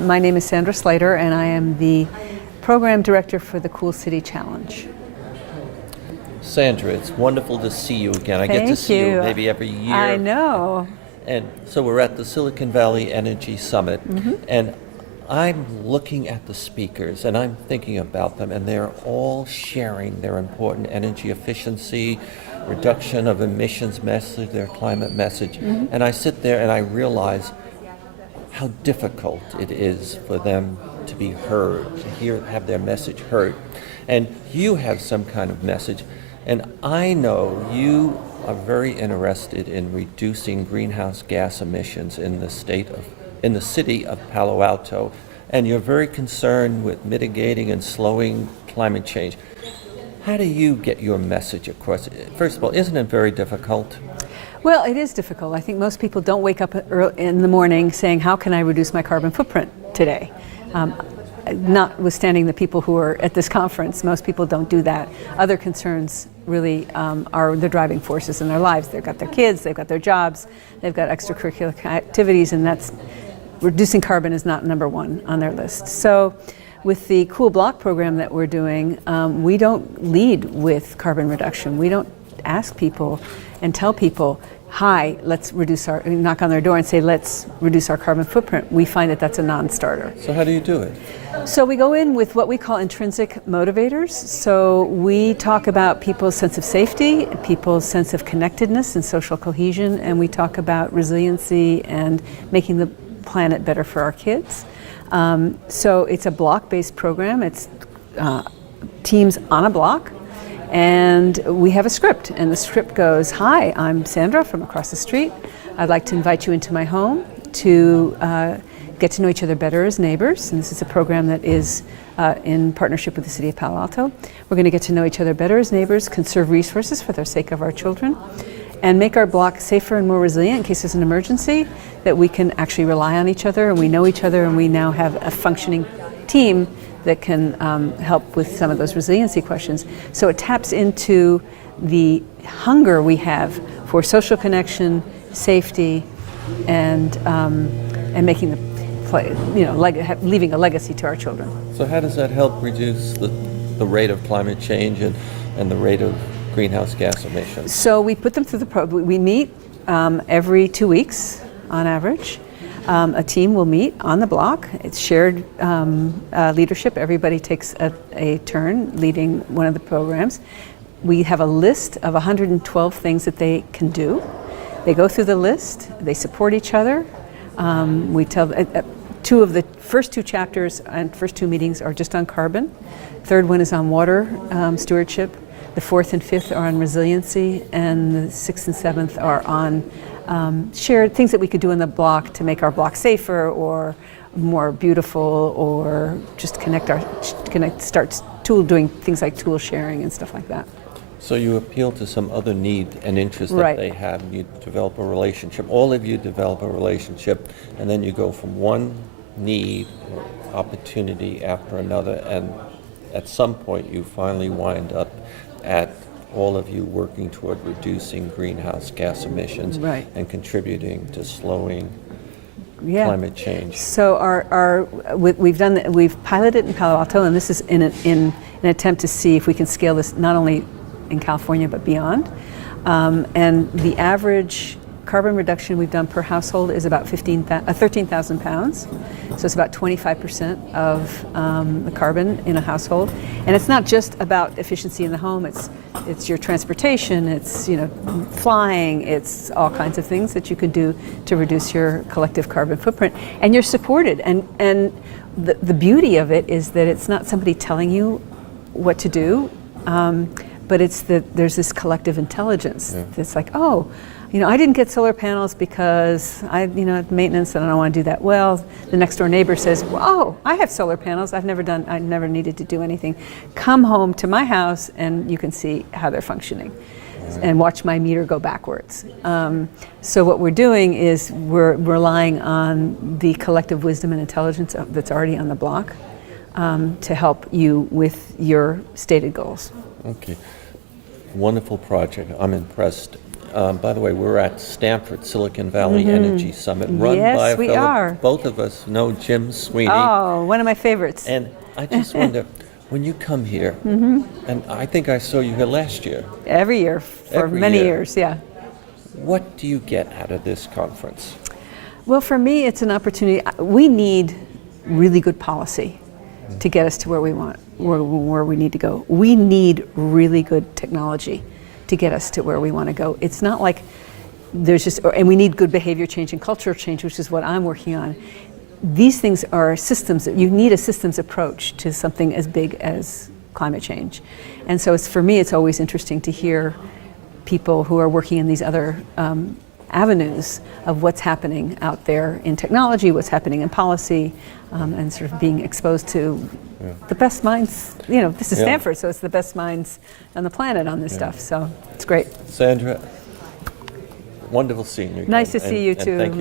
My name is Sandra Slater, and I am the Program Director for the Cool City Challenge. Sandra, it's wonderful to see you again. I Thank get to see you. you maybe every year. I know. And so we're at the Silicon Valley Energy Summit, and I'm looking at the speakers, and I'm thinking about them, and they're all sharing their important energy efficiency, reduction of emissions message, their climate message. And I sit there and I realize how difficult it is for them to be heard, to have their message heard. And you have some kind of message, and I know you are very interested in reducing greenhouse gas emissions in the city of Palo Alto, and you're very concerned with mitigating and slowing climate change. How do you get your message across? First of all, isn't it very difficult? Well, it is difficult. I think most people don't wake up early in the morning saying, how can I reduce my carbon footprint today? Notwithstanding the people who are at this conference, most people don't do that. Other concerns really are the driving forces in their lives. They've got their kids, they've got their jobs, they've got extracurricular activities, and that's reducing carbon is not number one on their list. So with the Cool Block program that we're doing, we don't lead with carbon reduction. We don't ask people and tell people, hi, let's knock on their door and say, let's reduce our carbon footprint. We find that that's a non-starter. So how do you do it? So we go in with what we call intrinsic motivators. So we talk about people's sense of safety, people's sense of connectedness and social cohesion, and we talk about resiliency and making the planet better for our kids. So it's a block-based program. It's teams on a block. And we have a script, and the script goes, hi, I'm Sandra from across the street. I'd like to invite you into my home to get to know each other better as neighbors. And this is a program that is in partnership with the City of Palo Alto. We're going to get to know each other better as neighbors, conserve resources for the sake of our children, and make our block safer and more resilient in case there's an emergency, that we can actually rely on each other, and we know each other, and we now have a functioning team that can help with some of those resiliency questions. So it taps into the hunger we have for social connection, safety, and making leaving a legacy to our children. So how does that help reduce the rate of climate change and the rate of greenhouse gas emissions? So we put them through the program. We meet every 2 weeks on average. A team will meet on the block. It's shared leadership. Everybody takes a turn leading one of the programs. We have a list of 112 things that they can do. They go through the list. They support each other. We tell two of the first two chapters and first two meetings are just on carbon. Third one is on water stewardship. The fourth and fifth are on resiliency, and the sixth and seventh are on shared things that we could do in the block to make our block safer or more beautiful, or just start doing things like tool sharing and stuff like that. So you appeal to some other need and interest that they have. You develop a relationship. All of you develop a relationship, and then you go from one need or opportunity after another, and at some point you finally wind up at all of you working toward reducing greenhouse gas emissions and contributing to slowing climate change. So we've piloted in Palo Alto, and this is in an attempt to see if we can scale this not only in California but beyond. And the average carbon reduction we've done per household is about 13,000 pounds. So it's about 25% of the carbon in a household. And it's not just about efficiency in the home. It's your transportation. It's flying. It's all kinds of things that you could do to reduce your collective carbon footprint. And you're supported. And the beauty of it is that it's not somebody telling you what to do, but it's that there's this collective intelligence. It's like, oh, I didn't get solar panels because I maintenance and I don't want to do that. Well, the next door neighbor says, "Oh, I have solar panels. I never needed to do anything. Come home to my house and you can see how they're functioning, and watch my meter go backwards." So what we're doing is we're relying on the collective wisdom and intelligence that's already on the block to help you with your stated goals. Okay, wonderful project. I'm impressed. by the way, we're at Stanford Silicon Valley Energy Summit, run Yes, by a we fellow. are. Both of us know Jim Sweeney. Oh, one of my favorites. And I just wonder, when you come here, and I think I saw you here last year, Every year for Every many year. years, yeah. what do you get out of this conference? Well, for me, it's an opportunity. We need really good policy to get us to where we want, where we need to go. We need really good technology to get us to where we want to go. It's not like there's just, and we need good behavior change and cultural change, which is what I'm working on. These things are systems. You need a systems approach to something as big as climate change. And so for me, it's always interesting to hear people who are working in these other avenues of what's happening out there in technology, what's happening in policy, and sort of being exposed to the best minds. You know, this is Stanford, so it's the best minds on the planet on this stuff. So it's great. Sandra, wonderful seeing you again. Nice to see you and too. Thank you.